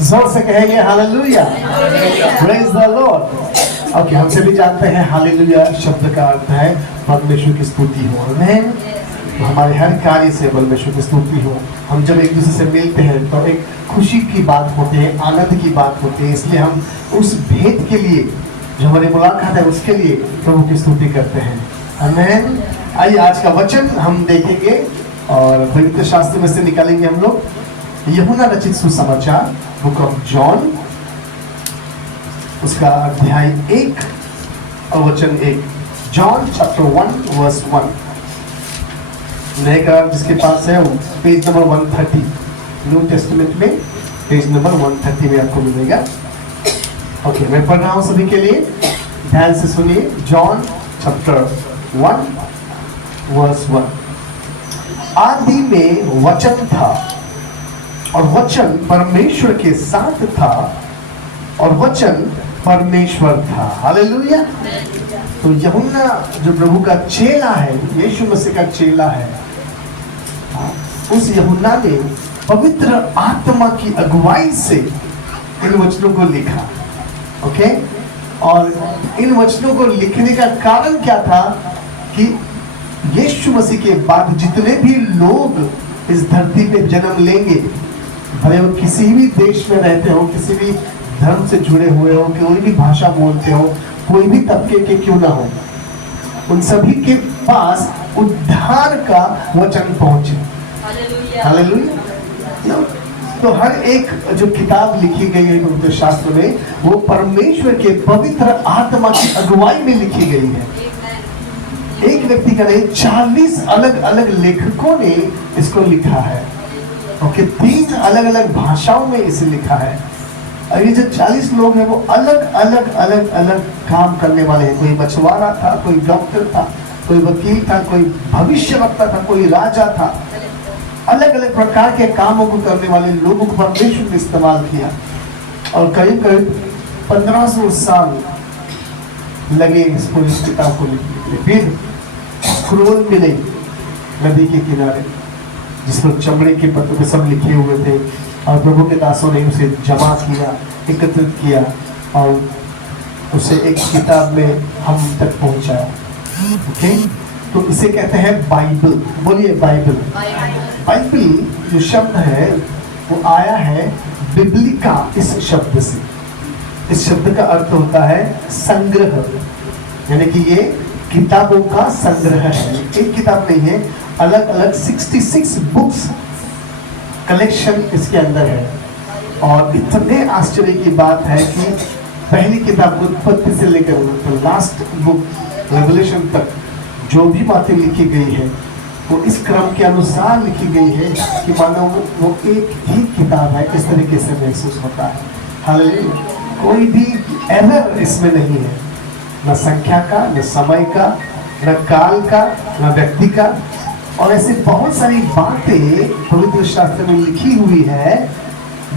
जोर से कहेंगे hallelujah, praise the Lord. Okay, हम सभी जानते हैं हालेलुया शब्द का अर्थ है परमेश्वर की स्तुति हो। आमीन। हमारे हर कार्य से परमेश्वर की स्तुति हो। हम जब एक दूसरे से मिलते हैं तो एक खुशी की बात होती है, आनंद की बात होती है, इसलिए हम उस भेंट के लिए जो हमारी मुलाकात है उसके लिए प्रभु की स्तुति करते हैं। आमीन। आइए आज का वचन हम देखेंगे और पवित्र शास्त्र में से निकालेंगे हम लोग यूहन्ना रचित सुसमाचार, बुक ऑफ जॉन, उसका अध्याय 1 और वचन 1। John chapter 1 verse 1। नए जिसके पास है वो पेज नंबर 130, न्यू टेस्टामेंट में पेज नंबर 130 में आपको मिलेगा। ओके, मैं पढ़ रहा हूँ सभी के लिए, ध्यान से सुनिए। John chapter 1 verse 1। आदि में वचन था और वचन परमेश्वर के साथ था और वचन परमेश्वर था। हालेलुया। तो यूहन्ना जो प्रभु का चेला है, यीशु मसीह का चेला है, उस यूहन्ना ने पवित्र आत्मा की अगुवाई से इन वचनों को लिखा। ओके, और इन वचनों को लिखने का कारण क्या था कि यीशु मसीह के बाद जितने भी लोग इस धरती पे जन्म लेंगे, भले वो किसी भी देश में रहते हो, किसी भी धर्म से जुड़े हुए हो, कोई भी भाषा बोलते हो, कोई भी तबके के क्यों ना हो, उन सभी के पास उद्धार का वचन पहुंचे। हालेलुया। तो हर एक जो किताब लिखी गई है पवित्र शास्त्र में, वो परमेश्वर के पवित्र आत्मा की अगुवाई में लिखी गई है। एक व्यक्ति का नहीं, 40 अलग अलग लेखकों ने इसको लिखा है। ओके, 3 अलग अलग भाषाओं में इसे लिखा है। और ये जो 40 लोग हैं वो अलग अलग काम करने वाले हैं। कोई मछुआरा था, कोई डॉक्टर था, कोई वकील था, कोई भविष्यवक्ता था, कोई राजा था। अलग अलग प्रकार के कामों को करने वाले लोगों को परमेश्वर ने इस्तेमाल किया और करीब 1500 साल लगे इसको, इस किताब को लिखने के लिए। फिर स्क्रोल मिले नदी के किनारे जिस पर चमड़े के पत्रों पे सब लिखे हुए थे और प्रभु के दासों ने उसे जमा किया, एकत्रित किया और उसे एक किताब में हम तक पहुंचाया। ओके, तो इसे कहते हैं बाइबल। बोलिए बाइबल। बाइबल जो शब्द है वो आया है बिब्लिका, इस शब्द से। इस शब्द का अर्थ होता है संग्रह, यानी कि ये किताबों का संग्रह है। एक किताब नहीं है, अलग अलग 66 बुक्स कलेक्शन इसके अंदर है। और इतने आश्चर्य की बात है कि पहली किताब उत्पत्ति से लेकर तो लास्ट बुक रेवलेशन तक जो भी बातें लिखी गई है वो इस क्रम के अनुसार लिखी गई है कि मानो वो एक ही किताब है, इस तरीके से महसूस होता है। हालेलुया। कोई भी एरर इसमें नहीं है, न संख्या का, न समय का, न काल का, न व्यक्ति का। और ऐसी बहुत सारी बातें पवित्र शास्त्र में लिखी हुई है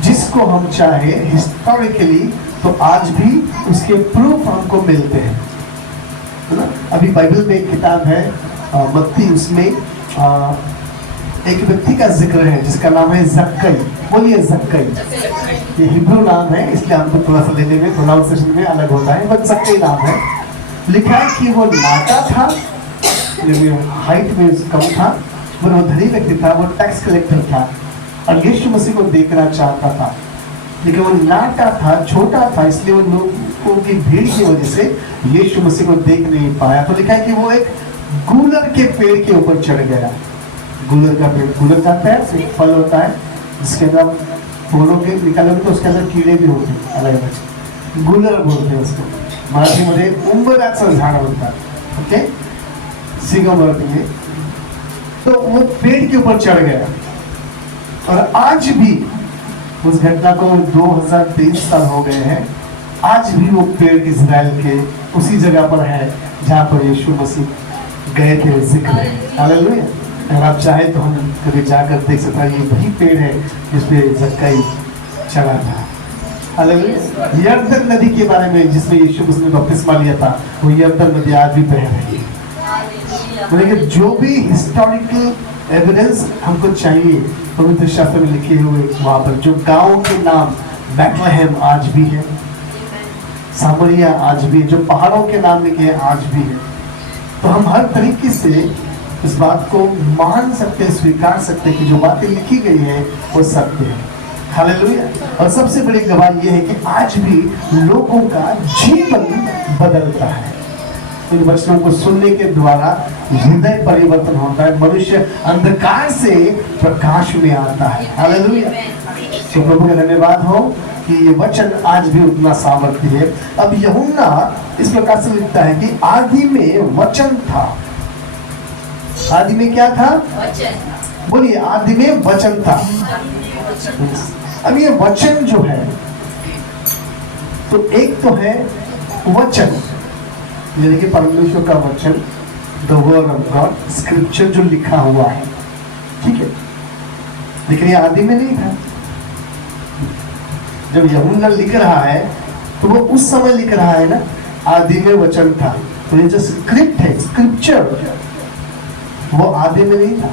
जिसको हम चाहे हिस्टोरिकली तो आज भी उसके प्रूफ हमको मिलते हैं, है ना। अभी बाइबल में एक किताब है मत्ती, उसमें एक व्यक्ति का जिक्र है जिसका नाम है जक्कई। बोलिए जक्कई। ये हिब्रू नाम है इसलिए हमको थोड़ा सा लेने में प्रोनाउंसिएशन में अलग होता है, बट जक्कई नाम है। लिखा है कि वो नाटा था, हाइट में कम था, वो धनी व्यक्ति था, वो टैक्स कलेक्टर था और यीशु मसीह को देखना चाहता था, लेकिन वो नाटा था, छोटा था, इसलिए वो लोगों की भीड़ की वजह से यीशु मसीह को देख नहीं पाया। तो लिखा है कि वो एक गूलर के पेड़ के ऊपर चढ़ गया। गूलर का पेड़, गूलर का पेड़ एक फल होता है जिसके अंदर फूलों के निकालोगे तो उसके अंदर कीड़े भी होते हैं अलग अलग, गूलर बोलते हैं उसको। मराठी मध्ये उंबराचं झाड बोलतात। ओके, सिंगम मराठी में। तो वो पेड़ के ऊपर चढ़ गया और आज भी उस घटना को 2023 साल हो गए हैं, आज भी वो पेड़ इज़राइल के उसी जगह पर है जहाँ पर यीशु मसीह गए थे जिक्र। हालेलुया। अगर आप चाहे तो हम कभी जाकर देख सकते हैं, ये वही पेड़ है जिसपे जक्कई चढ़ा था। हालेलुया। यरदन नदी के बारे में जिसमें यीशु मसीह ने बपतिस्मा लिया था, वो यरदन नदी आज भी बह रही है। लेकिन जो भी हिस्टोरिकल एविडेंस हमको चाहिए पवित्र शास्त्र में लिखे हुए, वहां पर जो गाँव के नाम बैथलेहम आज भी है, सामरिया आज भी है, जो पहाड़ों के नाम लिखे हैं आज भी है। तो हम हर तरीके से इस बात को मान सकते हैं, स्वीकार सकते हैं कि जो बातें लिखी गई है वो सत्य है। हालेलुया। और सबसे बड़ी गवाही ये है कि आज भी लोगों का जीवन बदलता है। इन वचनों को सुनने के द्वारा हृदय परिवर्तन होता है, मनुष्य अंधकार से प्रकाश में आता है। हालेलुया। तो प्रभु का धन्यवाद हो कि ये वचन आज भी उतना सामर्थ्य है। अब यूहन्ना इस प्रकार से लिखता है कि आदि में वचन था। आदि में क्या था? वचन। बोलिए, आदि में वचन था। अब ये वचन जो है, तो एक तो है वचन, यानी कि परमेश्वर का वचन, the word of God, scripture जो लिखा हुआ है, ठीक है। लेकिन ये आदि में नहीं था। जब यूहन्ना लिख रहा है तो वो उस समय लिख रहा है ना, आदि में वचन था। तो ये जो स्क्रिप्ट है, स्क्रिप्चर, वो आदि में नहीं था।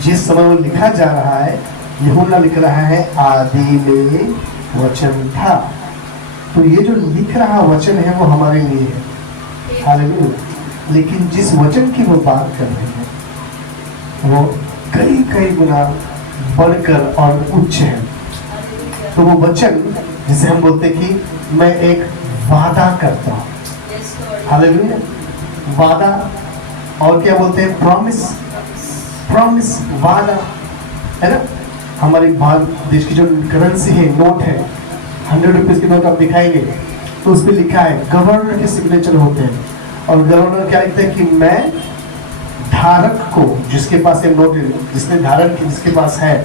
जिस समय वो लिखा जा रहा है, यूहन्ना लिख रहा है आदि में वचन था। तो ये जो लिख रहा वचन है वो हमारे लिए है। हालेलुया। लेकिन जिस वचन की वो बात कर रहे हैं वो कई कई गुना बढ़कर और उच्च है। तो वो वचन जिसे हम बोलते कि मैं एक वादा करता हूँ। हालेलुया। वादा, और क्या बोलते हैं? प्रॉमिस। प्रॉमिस, वादा, है ना। हमारे भारत देश की जो करेंसी है, नोट है, 100 रुपीज के नोट आप दिखाएंगे तो उस पर लिखा है, गवर्नर के सिग्नेचर होते हैं। और गवर्नर क्या लिखते हैं कि मैं धारक को, जिसके पास ये नोट, जिसने धारक, जिसके पास है,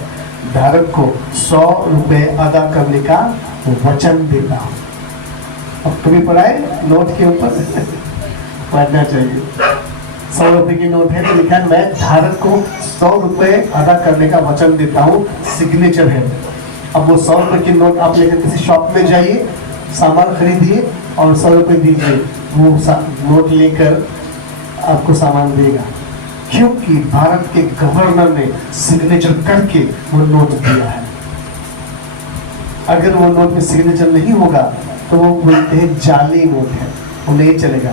धारक को 100 रुपए अदा करने का वचन देता हूँ। अब कभी पढ़ा है नोट के ऊपर? पढ़ना चाहिए। 100 रुपए की नोट है तो लिखा है, मैं धारक को 100 रुपए अदा करने का वचन देता हूँ, सिग्नेचर है। अब वो 100 रुपए की नोट आप लेकर किसी शॉप में जाइए, सामान खरीदिए और 100 रुपए दीजिए, वो नोट लेकर आपको सामान देगा, क्योंकि भारत के गवर्नर ने सिग्नेचर करके वो नोट दिया है। अगर वो नोट में सिग्नेचर नहीं होगा तो वो बोलते हैं जाली नोट है, वो नहीं चलेगा,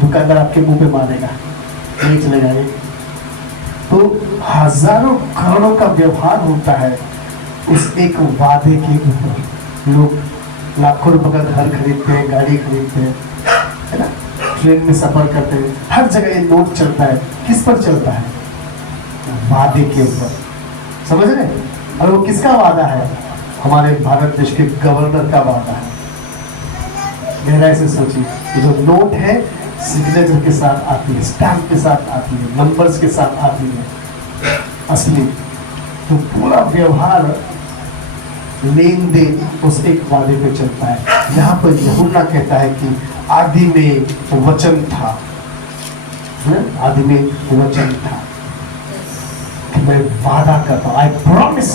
दुकानदार आपके मुंह पे मारेगा, नहीं चलेगा ये। तो हजारों करोड़ों का व्यवहार होता है उस एक वादे के ऊपर। लोग लाखों रुपए का घर खरीदते हैं, गाड़ी खरीदते हैं, है ना, ट्रेन में सफर करते हैं, हर जगह ये नोट चलता है। किस पर चलता है? वादे के ऊपर। समझ रहे? और वो किसका वादा है? हमारे भारत देश के गवर्नर का वादा है। गहराई से सोचिए, ये जो नोट है सिग्नेचर के साथ आती है, स्टैम्प के साथ आती है, नंबर्स के साथ आती है असली। तो पूरा व्यवहार, लेन देन उस एक वादे पे चलता है। यहाँ पर यूहन्ना कहता है कि आदि में वचन था, आदि में वचन था, कि मैं वादा करता हूँ, आई प्रॉमिस।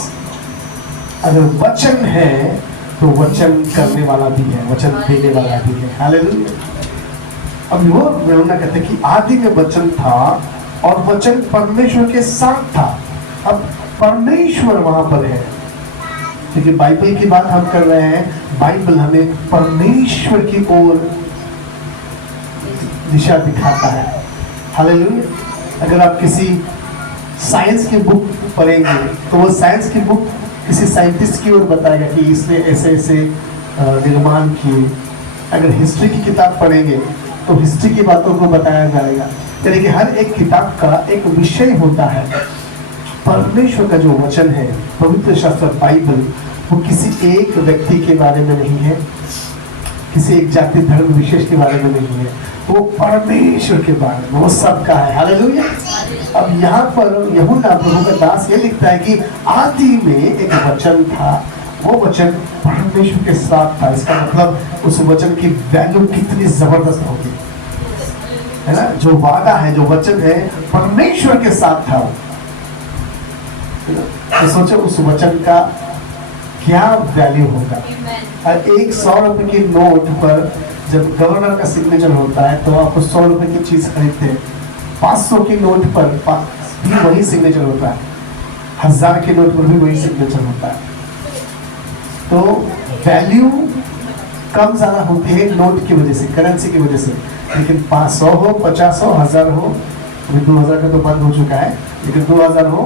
अगर वचन है तो वचन करने वाला भी है, वचन देने वाला भी है। हालेलुया। अब वो यूहन्ना कहते हैं कि आदि में वचन था और वचन परमेश्वर के साथ था। अब परमेश्वर वहां पर है, क्योंकि बाइबल की बात हम कर रहे हैं। बाइबल हमें परमेश्वर की ओर दिशा दिखाता है। हालेलुया। अगर आप किसी साइंस की बुक पढ़ेंगे तो वो साइंस की बुक किसी साइंटिस्ट की ओर बताएगा कि इसने ऐसे ऐसे निर्माण किए। अगर हिस्ट्री की किताब पढ़ेंगे तो हिस्ट्री की बातों को बताया जाएगा। यानी कि हर एक किताब का एक विषय होता है। परमेश्वर का जो वचन है, पवित्र शास्त्र बाइबल, वो किसी एक व्यक्ति के बारे में नहीं है, किसी एक जाति धर्म विशेष के बारे में नहीं है, वो परमेश्वर के बारे में, वो सबका है। हालेलुया। अब यहाँ पर यूहन्ना प्रभु का दास ये लिखता है कि आदि में एक वचन था, वो वचन परमेश्वर के साथ था। इसका मतलब उस वचन की वैल्यू कितनी जबरदस्त होगी, है ना। जो वादा है, जो वचन है, परमेश्वर के साथ था। तो सोचो उस वचन का क्या वैल्यू होगा। और एक 100 रुपए की नोट पर जब गवर्नर का सिग्नेचर होता है तो आप 100 रुपए की चीज खरीदते हैं। 500 की नोट पर भी वही सिग्नेचर होता है, 1000 की नोट पर भी वही सिग्नेचर होता है। तो वैल्यू कम ज़्यादा होती है नोट की वजह से, करेंसी की वजह से, लेकिन 500 हो, 50 हो, 1000 हो, अभी 2000 का तो बंद हो चुका है, लेकिन 2000 हो,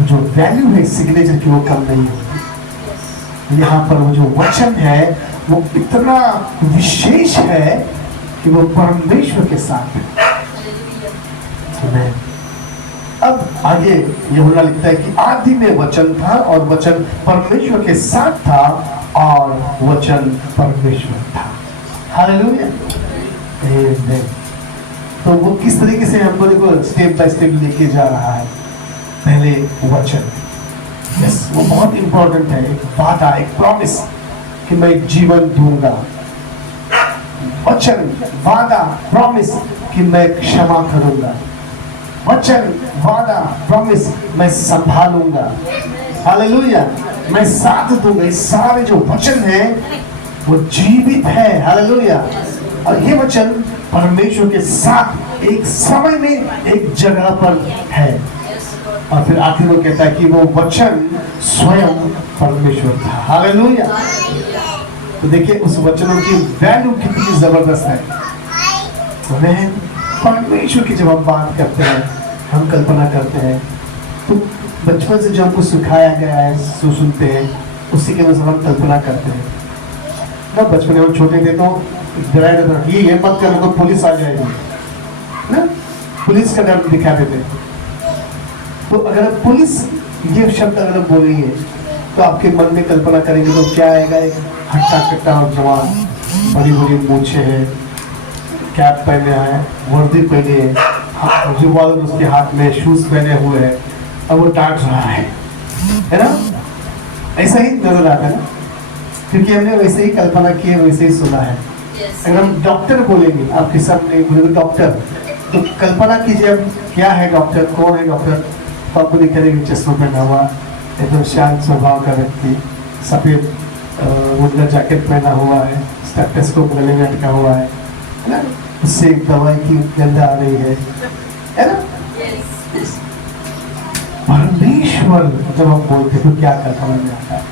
जो वैल्यू है सिग्नेचर की वो कम नहीं होती। यहाँ पर वो जो वचन है वो इतना विशेष है कि वो परमेश्वर के साथ है। अब आगे यूहन्ना लिखता है कि आदि में वचन था और वचन परमेश्वर के साथ था और वचन परमेश्वर था। हालेलुया, आमीन। तो वो किस तरीके से हमको देखो स्टेप बाय स्टेप लेके जा रहा है। पहले वचन, यस, वो बहुत इंपॉर्टेंट है, एक वादा, एक प्रॉमिस कि मैं जीवन दूंगा। वचन, वादा, प्रॉमिस कि मैं क्षमा करूंगा। वचन, वादा, प्रॉमिस मैं संभालूंगा। हालेलुया, मैं साथ दूंगा। ये सारे जो वचन है वो जीवित है। हालेलुया, और ये वचन परमेश्वर के साथ एक समय में एक जगह पर है। और फिर आखिर वो कहता है कि वो वचन स्वयं परमेश्वर था। हालेलुया, तो देखिए उस वचनों की वैल्यू कितनी जबरदस्त है। आमीन। परमेश्वर की जब हम बात करते हैं, हम कल्पना करते हैं, तो बचपन से जो हमको सिखाया गया है, जो सुनते हैं, उसी के अनुसार हम कल्पना करते हैं ना। बचपन में हम छोटे थे तो डराया था कि ये मत करना तो पुलिस आ जाएगी ना, पुलिस का डर दिखाते थे। तो अगर पुलिस ये शब्द अगर बोलेंगे तो आपके मन में कल्पना करेंगे तो क्या आएगा? एक हट्टा कट्टा और जवान, बड़ी बड़ी मूछें हैं, कैप पहने है, वर्दी पहने है, रिवॉल्वर उसके हाथ में, शूज पहने हुए है और वो डांट रहा है ना? ऐसा ही नजर आता है ना, क्योंकि हमने वैसे ही कल्पना की है, वैसे ही सुना है। अगर हम डॉक्टर बोलेंगे, आपके सामने बोलेंगे डॉक्टर, तो कल्पना कीजिए अब क्या है डॉक्टर, कौन है डॉक्टर? तो आपको दिखेगा चश्मा पहना हुआ, एकदम शांत स्वभाव का व्यक्ति, सफेद वुडलर जैकेट पहना हुआ है, स्टेथोस्कोप गले में अटका हुआ है ना, उससे एक दवाई की गंध आ रही है ना? परमेश्वर जब हम बोलते तो क्या कल्पना में आता है?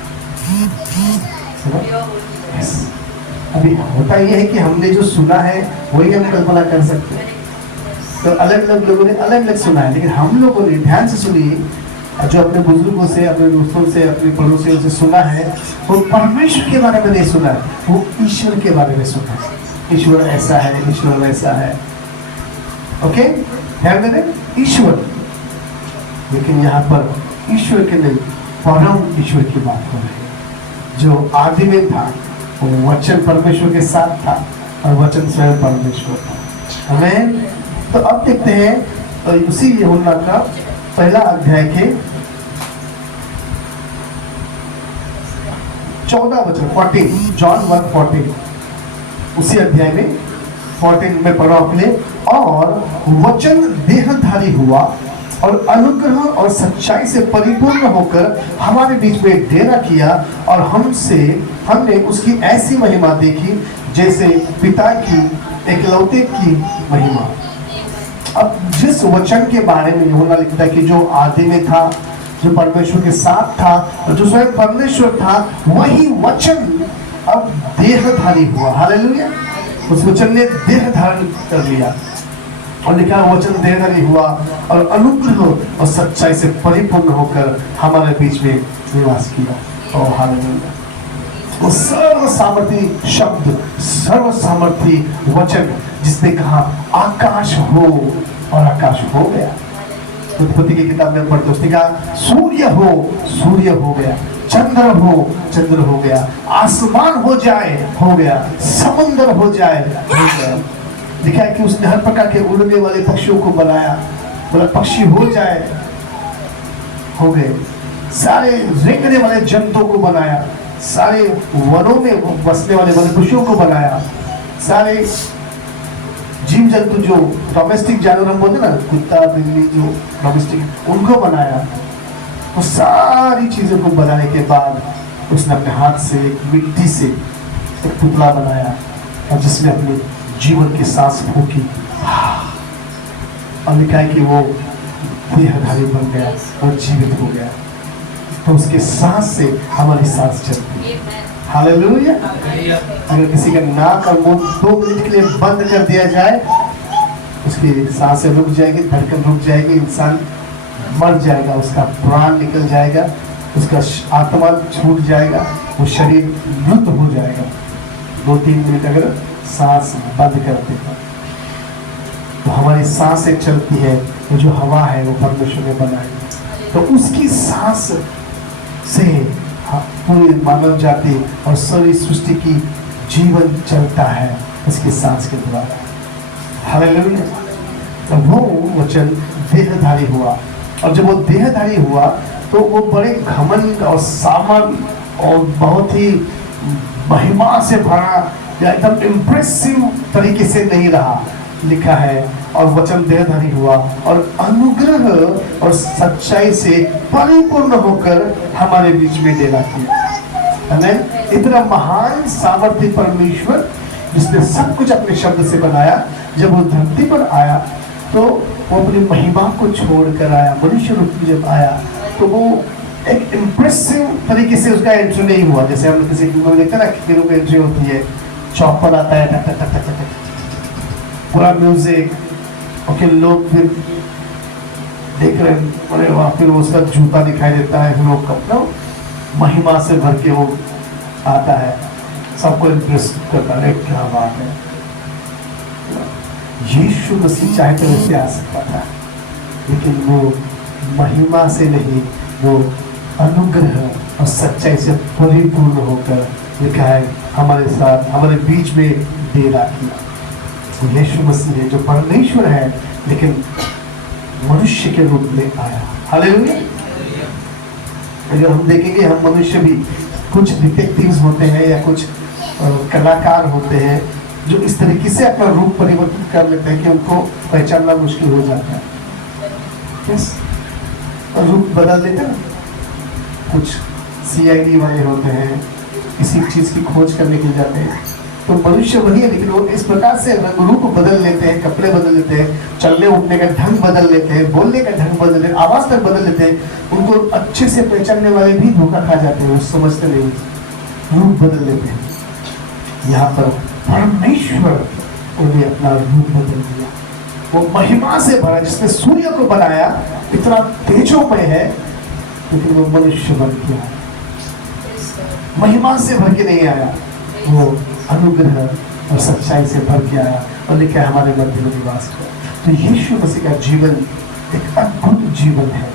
yes. अभी होता यह है कि हमने जो सुना है वही हम कल्पना कर सकते हैं। तो अलग अलग लोगों ने अलग अलग सुना है, लेकिन हम लोगों ने ध्यान से सुनिए, जो अपने बुजुर्गों से, अपने दोस्तों से, अपने पड़ोसियों से सुना है, वो परमेश्वर के बारे में नहीं सुना है, वो ईश्वर के बारे में सुना है। ईश्वर ऐसा है, ईश्वर वैसा है। ओके, ध्यान देना, ईश्वर। लेकिन यहाँ पर ईश्वर के नहीं, परम ईश्वर की बात हो रही है, जो आदि में था, वो वचन परमेश्वर के साथ था और वचन स्वयं परमेश्वर था। आमीन। तो अब देखते हैं उसी यूहन्ना का पहला अध्याय के 14 वचन, 14, जॉन 1:14, उसी अध्याय में 14 में पढ़ा आपने। और वचन देहधारी हुआ और अनुग्रह और सच्चाई से परिपूर्ण होकर हमारे बीच में डेरा किया, और हमने उसकी ऐसी महिमा देखी जैसे पिता की एकलौते की महिमा। अब जिस वचन के बारे में यूहन्ना लिखता है कि जो आदि में था, जो परमेश्वर के साथ था और जो स्वयं परमेश्वर था, वही वचन अब देहधारी हुआ। हालेलुया, उस वचन ने देह धारण कर लिया और लिखा वचन देहधारी हुआ और अनुग्रह और सच्चाई से परिपूर्ण होकर हमारे बीच में निवास किया। और हालेलुया, वो सर्व सामर्थी शब्द, सर्व सामर्थी वचन जिसने कहा आकाश हो और आकाश हो गया। उत्पत्ति की किताब में पढ़ते उसने कहा सूर्य हो गया, चंद्र हो गया, आसमान हो जाए, हो गया, समुद्र हो जाए, हो गया। लिखा है कि उसने हर प्रकार के उड़ने वाले पक्षियों को बनाया, बोला पक्षी हो जाए, हो गए। सारे रेंगने वाले जंतुओं को बनाया, सारे वनों में बसने वाले मनुष्यों को बनाया, सारे जीव जंतु जो डोमेस्टिक जानवर हम बोलते ना, कुत्ता बिल्ली जो डोमेस्टिक, उनको बनाया। वो सारी चीजों को बनाने के बाद उसने अपने हाथ से एक मिट्टी से एक पुतला बनाया और जिसमें अपने जीवन की सांस फूकी और लिखा है कि वो देहधारी बन गया और जीवित हो गया। तो उसके सांस से हमारी सांस चलती है। हालेलुया। अगर किसी का नाक और मुंह 2 मिनट के लिए बंद कर दिया जाए, उसकी सांसें रुक जाएगी, धड़कन रुक जाएगी, इंसान मर जाएगा, उसका प्राण निकल जाएगा, उसका आत्मा छूट जाएगा, वो शरीर मृत हो जाएगा। 2-3 मिनट अगर सांस बंद कर देगा तो हमारी सांसें चलती है, वो जो हवा है वो परमेश्वर ने बनाई, तो उसकी सांस से पूरी मानव जाति और सारी सृष्टि की जीवन चलता है उसकी सांस के द्वारा। हालेलुया। तो वो वचन देहधारी हुआ, और जब वो देहधारी हुआ तो वो बड़े घमंड और सामर्थ और बहुत ही महिमा से भरा या एकदम इम्प्रेसिव तरीके से नहीं रहा। लिखा है और वचन देहधारी हुआ और अनुग्रह और सच्चाई से परिपूर्ण होकर हमारे बीच में डेरा किया। आमीन। इतना महान सामर्थ्य परमेश्वर जिसने सब कुछ अपने शब्द से बनाया, जब वो धरती पर आया तो वो अपनी महिमा को छोड़कर आया, मनुष्य रूप में जब आया तो वो एक इम्प्रेसिव तरीके से उसका एंट्री नहीं हुआ। जैसे हम किसी फिल्म में देखते हैं ना, कितनी लोग एंट्री होती है, चॉपर आता है, टक टक टक टक पूरा म्यूजिक, ओके, लोग फिर देख रहे हैं, अरे वाह, फिर उसका जूता दिखाई देता है, फिर वो कपड़ा महिमा से भर के वो आता है, सबको इम्प्रेस करता है, क्या बात है। यीशु मसीह चाहे तो वैसे आ सकता था, लेकिन वो महिमा से नहीं, वो अनुग्रह और सच्चाई से परिपूर्ण होकर लिखा है हमारे साथ, हमारे बीच में डेरा किया। यीशु मसीह है जो परमेश्वर है लेकिन मनुष्य के रूप में आया। हालेलुया। अगर हम देखेंगे, हम मनुष्य भी कुछ डिटेक्टिव्स होते हैं या कुछ कलाकार होते हैं जो इस तरीके से अपना रूप परिवर्तित कर लेते हैं कि उनको पहचानना मुश्किल हो जाता है। यस, रूप बदल देते हैं। कुछ CID वाले होते हैं, किसी चीज की खोज करने के लिए जाते हैं, तो मनुष्य वही है लेकिन वो इस प्रकार से रंग रूप बदल लेते हैं, कपड़े बदल लेते हैं, चलने उठने का ढंग बदल लेते हैं, बोलने का ढंग बदल लेते हैं, आवाज तक बदल लेते हैं। उनको अच्छे से पहचानने वाले भी धोखा खा जाते हैं, वो समझते नहीं, रूप बदल लेते हैं। यहाँ पर परमेश्वर उन्हें अपना रूप बदल दिया, वो महिमा से भरा, जिसने सूर्य को बनाया, इतना तेजोमय है, लेकिन वो मनुष्य बन गया, महिमा से भर के नहीं आया, वो अनुग्रह और सच्चाई से भर के आया और लिखा हमारे मध्य में निवास किया। तो यीशु मसीह का जीवन एक अद्भुत जीवन है।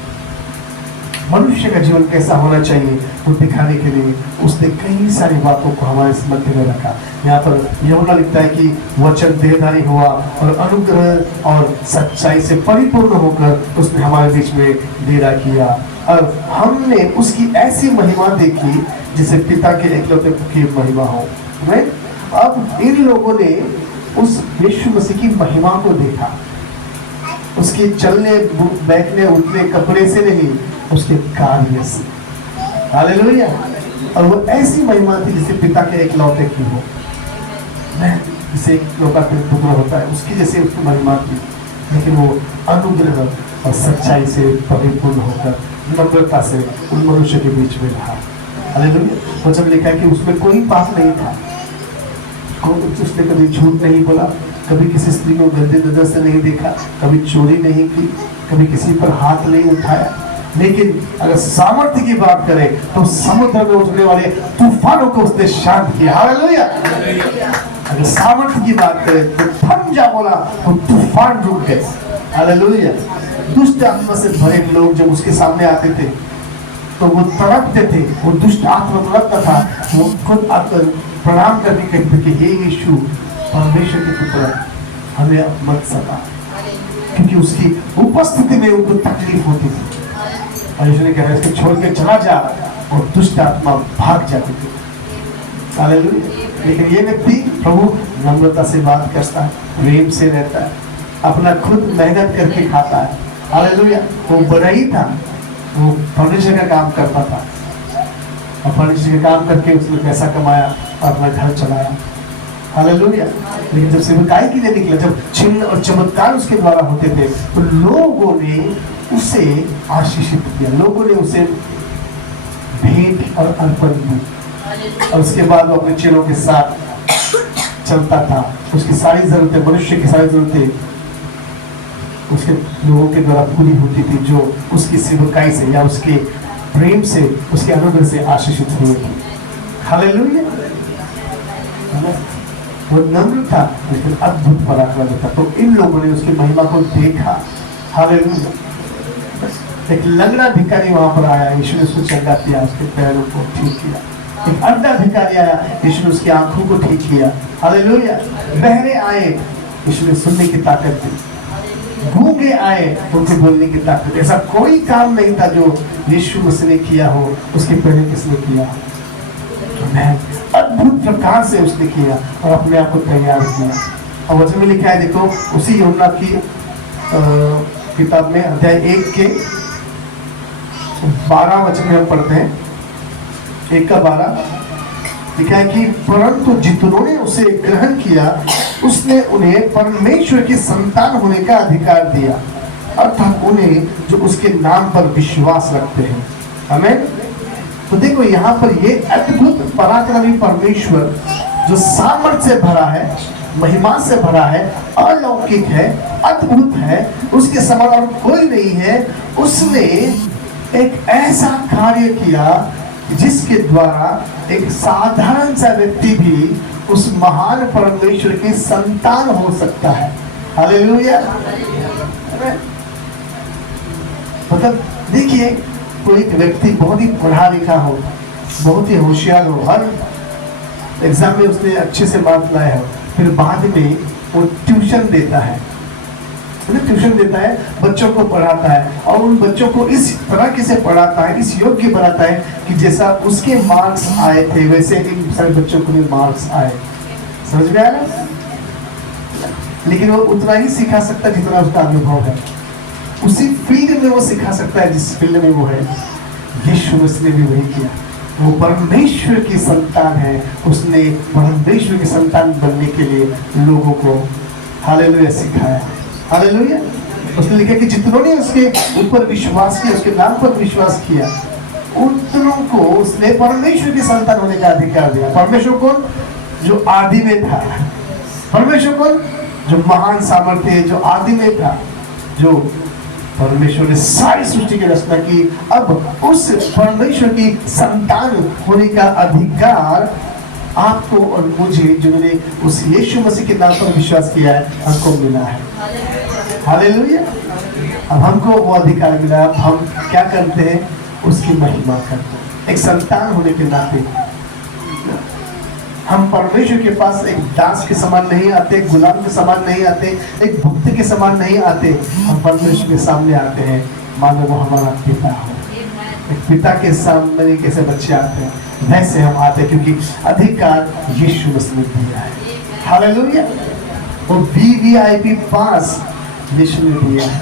मनुष्य का जीवन कैसा होना चाहिए वो दिखाने के लिए उसने कई सारी बातों को हमारे मध्य में रखा। यहाँ पर यूहन्ना लिखता है कि वचन देहधारी हुआ और अनुग्रह और सच्चाई से परिपूर्ण होकर उसने हमारे बीच में डेरा किया, और हमने उसकी ऐसी महिमा देखी जिसे पिता के एकलौते की महिमा हो। अब इन लोगों ने उस यीशु मसीह की महिमा को देखा, उसके चलने बैठने उठने कपड़े से नहीं, उसके कार्य से। हालेलुया। और वो ऐसी महिमा थी जिसे पिता के एकलौते की हो, जिसे एकलौता पुत्र होता है उसकी जैसे उसकी महिमा थी, लेकिन वो अनुग्रह और सच्चाई से परिपूर्ण होकर नम्रता से उन मनुष्य के बीच में रहा। हालेलुया। वचन लिखा है कि उसमें कोई पाप नहीं था, उसने कभी झूठ नहीं बोला, कभी किसी स्त्री को गंदे नजर से नहीं देखा, कभी चोरी नहीं की, कभी किसी पर हाथ नहीं उठाया। लेकिन अगर सामर्थ्य की बात करें तो समुद्र में उठने वाले तूफानों को उसने शांत किया। हालेलुया। अगर सामर्थ्य की बात करें तो थम जा बोला तो तूफान रुक गए। हालेलुया। दुष्ट आत्मा से भरे लोग जब उसके सामने आते थे तो वो तड़पते थे, वो दुष्ट आत्मा तड़पता था, वो खुद आकर प्रणाम करके कहते कि हे यीशु परमेश्वर के पुत्र, हमें मत सता, क्योंकि उसकी उपस्थिति में उनको तकलीफ होती थी। और यीशु ने कहा इसको छोड़ के चला जा, और दुष्ट आत्मा भाग जाती थी। हालेलुया। लेकिन ये व्यक्ति प्रभु नम्रता से बात करता है, प्रेम से रहता है, अपना खुद मेहनत करके खाता है। हालेलुया। वो बड़ाई था, वो फर्नीचर का काम करता था, और फर्नीचर का काम करके उसने पैसा कमाया और अपना घर चलाया। हालेलुया। लेकिन जब सेवकाई के लिए निकला, जब चिन्ह और चमत्कार उसके द्वारा होते थे, तो लोगों ने उसे आशीषित किया, लोगों ने उसे और अर्पण दी। और उसके बाद वो अपने चेलों के साथ चलता था। उसकी सारी जरूरतें, मनुष्य की सारी जरूरतें उसके लोगों के द्वारा पूरी होती थी, जो उसकी सेवकाई से या उसके प्रेम से, उसके अनुग्रह से आशीषित हुए थे। हालेलुया। वो नम्र था लेकिन अद्भुत पराक्रम था। तो इन लोगों ने उसकी महिमा को देखा। हालेलुया। एक लंगड़ा भिखारी वहां पर आया, यीशु ने उसको चंगा किया, उसके पैरों को ठीक किया। एक अंधा भिखारी आया, यीशु ने उसकी आंखों को ठीक किया। हालेलुया। बहरे आए, यीशु ने सुनने की ताकत दी। गूंगे आए, उनके बोलने की ताकत। ऐसा कोई काम नहीं था जो यीशु मसीह ने किया हो उसके पहले किसने किया। अद्भुत प्रकार से उसने किया और अपने आप को तैयार किया। और वचन में लिखा है, देखो उसी यूहन्ना की किताब में अध्याय 1 के 12 वचन में हम पढ़ते हैं। 1 का 12 लिखा है कि परंतु जितनों ने उसे ग्रहण किया उसने उन्हें परमेश्वर की संतान होने का अधिकार दिया, अर्थात उन्हें जो उसके नाम पर विश्वास रखते हैं। आमीन। तो देखो यहाँ पर ये अद्भुत पराक्रमी परमेश्वर जो सामर्थ्य से भरा है, महिमा से भरा है, अलौकिक है, अद्भुत है, उसके समान और कोई नहीं है। उसने एक ऐसा कार्य किया जिसके द्वारा एक साधारण सा व्यक्ति भी उस महान परमेश्वर की संतान हो सकता है। हालेलुया। मतलब देखिए, कोई व्यक्ति बहुत ही पढ़ा लिखा हो, बहुत ही होशियार हो, हर एग्जाम में उसने अच्छे से मार्क्स लाए हो, फिर बाद में वो ट्यूशन देता है, ट्यूशन देता है, बच्चों को पढ़ाता है और उन बच्चों को इस तरह से पढ़ाता है, इस योग्य बनाता है कि जैसा उसके मार्क्स आए थे वैसे इन सारे बच्चों को भी मार्क्स आए। समझ में आया ना? लेकिन वो उतना ही सिखा सकता है जितना उसका अनुभव है। उसी फील्ड में वो सिखा सकता है जिस फील्ड में वो है। यीशु मसीह ने भी वही किया। वो परमेश्वर की संतान है, उसने परमेश्वर की संतान बनने के लिए लोगों को हालेलुया सिखाया। हालेलुया। उसने लिखा कि जितनों ने उसके ऊपर विश्वास किया, उसके नाम पर विश्वास किया, उतनों को उसने परमेश्वर की संतान होने का अधिकार दिया। परमेश्वर कौन? जो आदि में था। परमेश्वर कौन? जो महान सामर्थ्य है, जो आदि में था, जो परमेश्वर ने सारी सृष्टि की रचना की। अब उस परमेश्वर की संतान होने का अधिकार आपको और मुझे, जिन्होंने उस यीशु मसीह के नाम पर विश्वास किया है, हमको मिला है। हालेलुया। अब हमको वो अधिकार मिला। अब हम क्या करते हैं? उसकी महिमा करते हैं। एक संतान होने के नाते हम परमेश्वर के पास एक दास के समान नहीं आते, गुलाम के समान नहीं आते, एक भक्त के समान नहीं आते। हम परमेश्वर के सामने आते हैं मानो वो हमारा पिता हो। एक पिता के सामने कैसे बच्चे आते हैं, वैसे हम आते हैं, क्योंकि अधिकार यीशु मसीह ने दिया है। हालेलुया। वो वीवीआईपी पास यीशु ने दिया है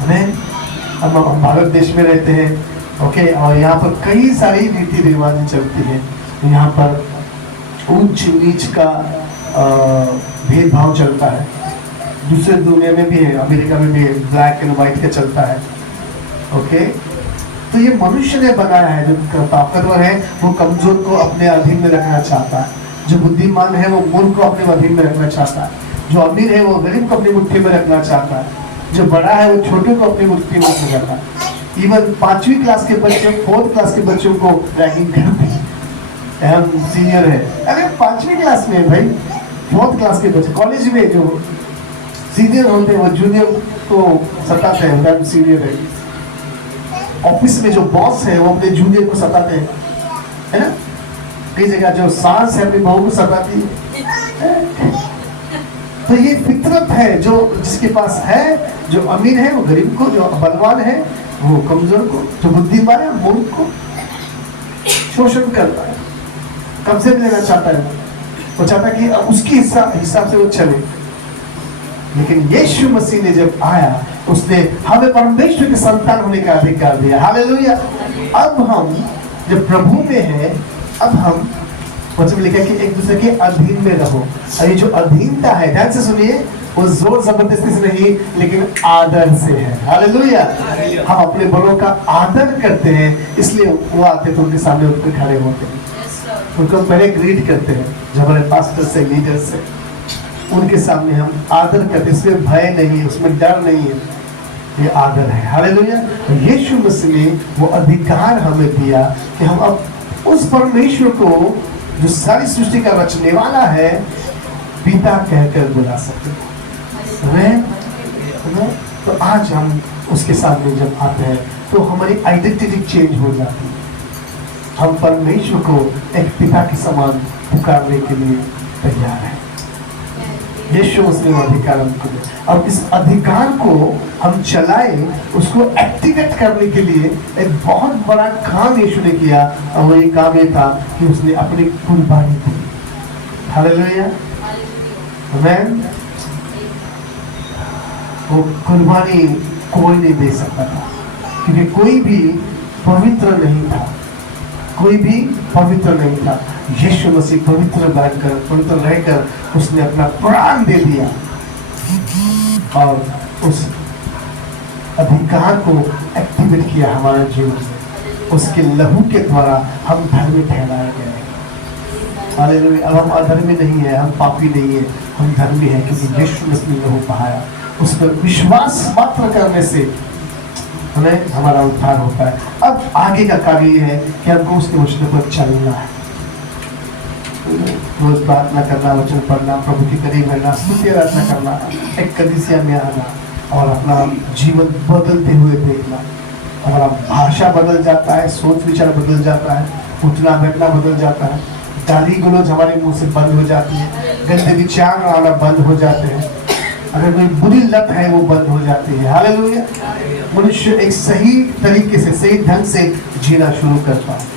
हमें। अब हम भारत देश में रहते हैं, ओके, और यहाँ पर कई सारी रीति रिवाज चलती है। यहाँ पर ऊंच नीच का भेदभाव चलता है। दूसरे दुनिया में भी है, अमेरिका में भी है, ब्लैक एंड व्हाइट का चलता है। ओके, तो ये मनुष्य ने बनाया है। जो ताकतवर है वो कमजोर को अपने अधीन में रखना चाहता है, जो बुद्धिमान है वो मूर्ख को अपने अधीन में रखना चाहता है, जो अमीर है वो गरीब को अपनी मुट्ठी में रखना चाहता है, जो बड़ा है वो छोटे को अपनी मुट्ठी में रखता है। इवन 5वीं क्लास के बच्चे 4th क्लास के बच्चों को रैगिंग करते हैं। हम सीनियर है, अरे 5वीं क्लास में भाई, 4th क्लास के बच्चे कॉलेज में जो सीनियर होते हैं वो जूनियर को सताते हैं, हम सीनियर है। ऑफिस में जो बॉस है वो अपने जूनियर को सताते हैं, है ना? कई जगह जो सास है अपनी बहू को सताती है। तो ये फितरत है, जो जिसके पास है, जो अमीर है वो गरीब को, जो बलवान है वो कमजोर को, जो बुद्धिमान है मूर्ख को शोषण करता है, कब्जे में लेना चाहता है। वो चाहता है कि उसके हिसाब से वो चले। लेकिन यीशु मसीह ने जब आया, उसने हमें परमेश्वर की संतान होने का अधिकार दिया। हालेलुया। अब हम जब प्रभु में है, अब हम वचन लिखा है कि एक दूसरे के अधीन में रहो। और ये जो अधीनता है, ध्यान से सुनिए, वो जोर जबरदस्ती से नहीं, लेकिन आदर से है। हालेलुया। हम अपने बड़ों का आदर करते हैं, इसलिए वो आते तो उनके सामने उठकर खड़े होते हैं, उनको पहले ग्रीट करते हैं। जब हमारे पास्टर से, लीडर से, उनके सामने हम आदर करते, इसमें भय नहीं है, उसमें डर नहीं है, ये आदर है। हालेलुया। यीशु मसीह ने वो अधिकार हमें दिया कि हम अब उस परमेश्वर को जो सारी सृष्टि का रचने वाला है पिता कहकर बुला सकते हैं। तो आज हम उसके सामने जब आते हैं तो हमारी आइडेंटिटी चेंज हो जाती है। हम परमेश्वर को एक पिता के समान पुकारने के लिए तैयार हैं। यीशु मसीह अधिकार हमको दे। अब इस अधिकार को हम चलाए, उसको एक्टिवेट करने के लिए एक बहुत बड़ा काम यीशु ने किया, और वो ये काम ये था कि उसने अपनी कुर्बानी दी। हालेलुया। आमीन। वो कुर्बानी कोई नहीं दे सकता था, क्योंकि कोई भी पवित्र नहीं था, कोई भी पवित्र नहीं था। यीशु मसीह पवित्र बनकर, पवित्र रहकर उसने अपना प्राण दे दिया, और उस अधिकार को एक्टिवेट किया हमारे जीवन में। उसके लहू के द्वारा हम धर्मी ठहराए गए। हालेलुया। अब हम अधर्मी नहीं है, हम पापी नहीं है, हम धर्मी है, क्योंकि यीशु मसीह ने लहू बहाया। उस पर विश्वास मात्र करने से हमें हमारा उद्धार होता है। अब आगे का कार्य ये है कि हमको उसके वचन पर चलना है, रोज प्रार्थना करना, वचन पढ़ना, प्रभु के करीब रहना, स्तुति आराधना करना, एक कलीसिया में आना और अपना जीवन बदलते हुए देखना। हमारा भाषा बदल जाता है, सोच विचार बदल जाता है, उठना बैठना बदल जाता है, गाली गलौज हमारे मुंह से बंद हो जाती है, गंदे विचार आना बंद हो जाते हैं, अगर कोई बुरी लत है वो बंद हो जाती है। हालेलुया। मनुष्य एक सही तरीके से, सही ढंग से जीना शुरू करता है।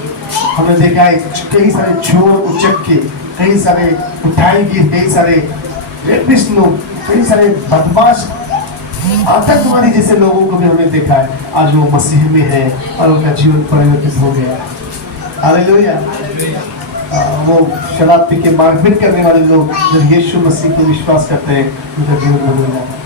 हमने देखा है कई सारे चोर उचक्के, कई सारे उठाएगी, कई सारे रेपिस्ट लोग, कई सारे बदमाश, आतंकवादी जैसे लोगों को भी हमने देखा है, आज वो मसीह में है और उनका जीवन परिवर्तित हो गया है। हालेलुया। वो शराब पी के मारपीट करने वाले लोग जब यीशु मसीह को विश्वास करते हैं, उनका जीवन बदल जाता है।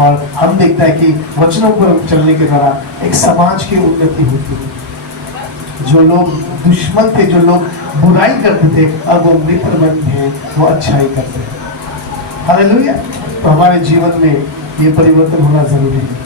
और हम देखते हैं कि वचनों पर चलने के द्वारा एक समाज की उन्नति होती है। जो लोग दुश्मन थे, जो लोग बुराई करते थे, अब वो मित्र बनते हैं, वो अच्छाई करते हैं। हालेलुया। तो हमारे जीवन में ये परिवर्तन होना जरूरी है।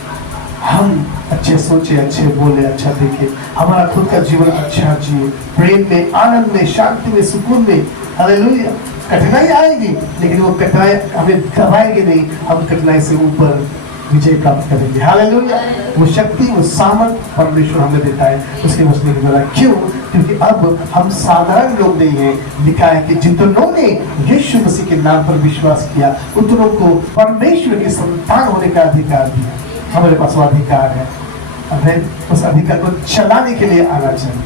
हम अच्छे सोचे, अच्छे बोले, अच्छा देखे, हमारा खुद का जीवन अच्छा जिए, प्रेम में, आनंद में, शांति में, सुकून में। हालेलुया। कठिनाई आएगी, लेकिन वो कठिनाई हमें दबाएगी नहीं, हम कठिनाई से ऊपर विजय प्राप्त करेंगे। हालेलुया। वो शक्ति, वो सामर्थ परमेश्वर हमें देता है उसके वचन के द्वारा। क्यों? क्योंकि अब हम साधारण लोग नहीं हैं। लिखा है कि जितनों ने यीशु मसीह के नाम पर विश्वास किया, उतनों को परमेश्वर की संतान होने का अधिकार दिया। हमारे पास वो अधिकार है, हमें उस अधिकार को चलाने के लिए आना चाहिए,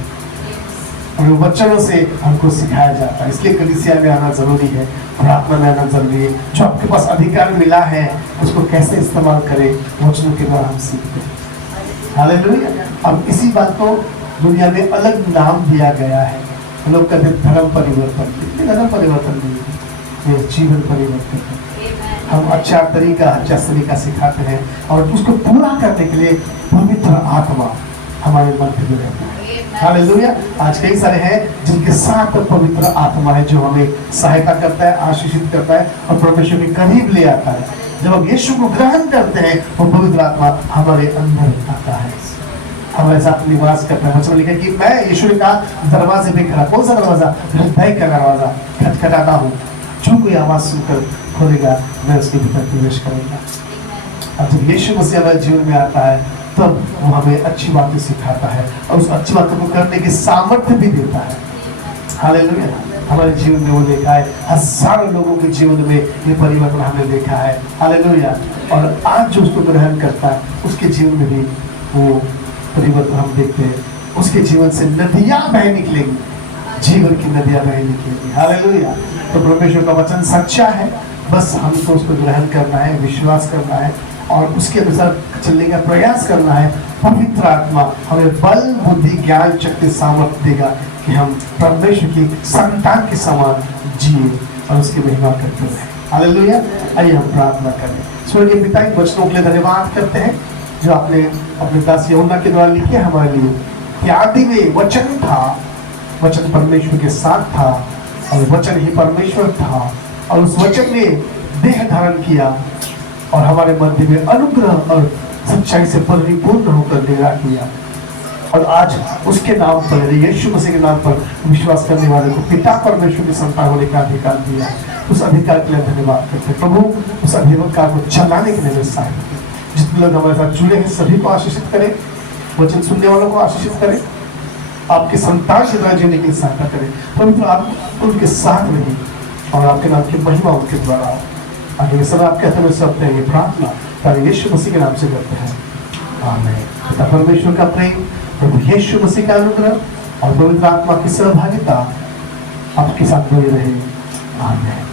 और वचनों से हमको सिखाया जाता है। इसलिए कलीसिया में आना जरूरी है, प्रार्थना में आना जरूरी है। जो आपके पास अधिकार मिला है उसको कैसे इस्तेमाल करें, वचनों के द्वारा हम सीखते हैं। हालेलुया। अब इसी बात को दुनिया में अलग नाम दिया गया है। लोग कहते हैं धर्म परिवर्तन, लेकिन धर्म परिवर्तन नहीं है, ये जीवन परिवर्तन है। हम अच्छा तरीका सिखाते हैं, और उसको पूरा करने के लिए पवित्र आत्मा हमारे मध्य में रहता है। हालेलुया। आज कई सारे हैं जिनके साथ पवित्र आत्मा है, जो हमें सहायता करता है, आशीषित करता है और परमेश्वर के करीब ले आता है। जब हम यीशु को ग्रहण करते हैं, वो पवित्र आत्मा हमारे अंदर आता है, हमारे साथ निवास करता है। वचन लिखा कि मैं, यीशु ने कहा, दरवाजे पे खड़ा। कौन सा दरवाजा? हृदय का दरवाजा खटखटाता हूँ, जो कोई आवाज सुनकर खोलेगा मैं उसके भीतर प्रवेश करूंगा। अब जब यीशु मसीह हमारे जीवन में आता है, तब वो हमें अच्छी बातें सिखाता है और उस अच्छी बातों को करने की सामर्थ्य भी देता है। हालेलुया। हमारे जीवन में वो देखा है, हजारों लोगों के जीवन में ये परिवर्तन हमने देखा है। हालेलुया। और आज जो उसको ग्रहण करता है, उसके जीवन में भी वो परिवर्तन हम देखते हैं। उसके जीवन से नदियां बह निकलेंगी, जीवन की नदियां बह निकलेंगी। हालेलुया। तो परमेश्वर का वचन सच्चा है, बस हमको उसको ग्रहण करना है, विश्वास करना है और उसके अनुसार चलने का प्रयास करना है। पवित्र आत्मा हमें बल, बुद्धि, ज्ञान, शक्ति, सामर्थ्य देगा कि हम परमेश्वर की संतान के समान जिए और उसकी महिमा करते रहे। हालेलुया। आइए हम प्रार्थना करें। स्वर्गीय पिता, इन वचनों के लिए धन्यवाद करते हैं जो आपने अपने दास यूहन्ना के द्वारा लिखे हमारे लिए। कि आदि में वचन था, वचन परमेश्वर के साथ था और वचन ही परमेश्वर था, और उस वचन ने देह धारण किया और हमारे मध्य में अनुग्रह और सच्चाई से परिपूर्ण होकर डेरा किया। और आज उसके नाम पर, यीशु मसीह के नाम पर विश्वास करने वाले को पिता परमेश्वर की संतान होने का अधिकार दिया। उस अधिकार के लिए धन्यवाद करते हैं प्रभु। उस अधिकार को चलाने के लिए सहायता करें। जितने लोग हमारे साथ जुड़े हैं सभी को आशीषित करें, वचन सुनने वालों को आशीषित करें, आपके संतान के द्वारा जीने की सहायता करें। पवित्र आप उनके साथ रहिए और आपके नाम की महिमा उनके द्वारा आगे सब आपके हाथ में सब ये प्रार्थना ताकि यीशु मसीह के नाम से करते हैं, आमीन। पिता परमेश्वर का प्रेम, प्रभु यीशु मसीह का अनुग्रह और पवित्र आत्मा की सहभागिता आपके साथ बनी रहे, आमीन।